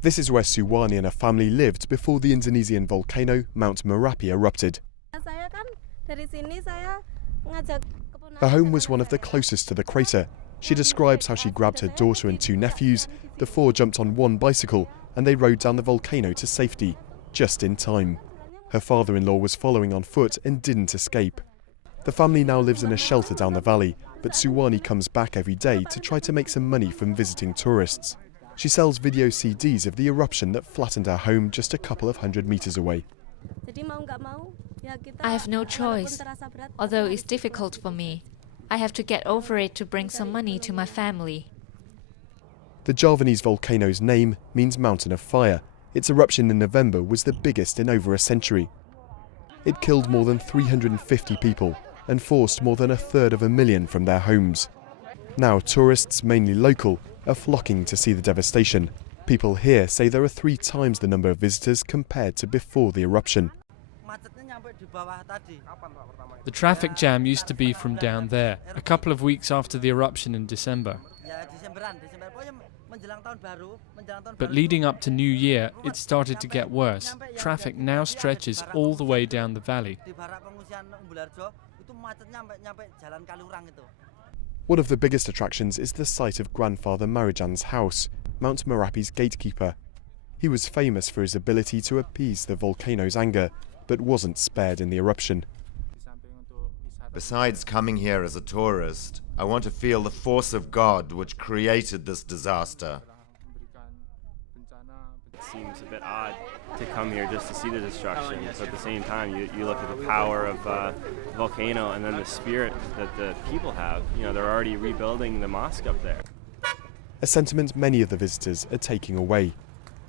This is where Suwarni and her family lived before the Indonesian volcano Mount Merapi erupted. Her home was one of the closest to the crater. She describes how she grabbed her daughter and two nephews. The four jumped on one bicycle and they rode down the volcano to safety, just in time. Her father-in-law was following on foot and didn't escape. The family now lives in a shelter down the valley, but Suwarni comes back every day to try to make some money from visiting tourists. She sells video CDs of the eruption that flattened her home just a couple of hundred meters away. I have no choice, although it's difficult for me. I have to get over it to bring some money to my family. The Javanese volcano's name means mountain of fire. Its eruption in November was the biggest in over a century. It killed more than 350 people and forced more than 250,000 from their homes. Now tourists, mainly local, are flocking to see the devastation. People here say there are 3 times the number of visitors compared to before the eruption. The traffic jam used to be from down there, a couple of weeks after the eruption in December. But leading up to New Year, it started to get worse. Traffic now stretches all the way down the valley. One of the biggest attractions is the site of grandfather Marijan's house, Mount Merapi's gatekeeper. He was famous for his ability to appease the volcano's anger, but wasn't spared in the eruption. Besides coming here as a tourist, I want to feel the force of God which created this disaster. It seems a bit odd to come here just to see the destruction, but at the same time you look at the power of the volcano and then the spirit that the people have. You know, they're already rebuilding the mosque up there. A sentiment many of the visitors are taking away.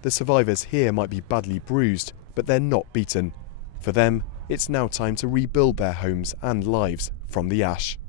The survivors here might be badly bruised, but they're not beaten. For them, it's now time to rebuild their homes and lives from the ash.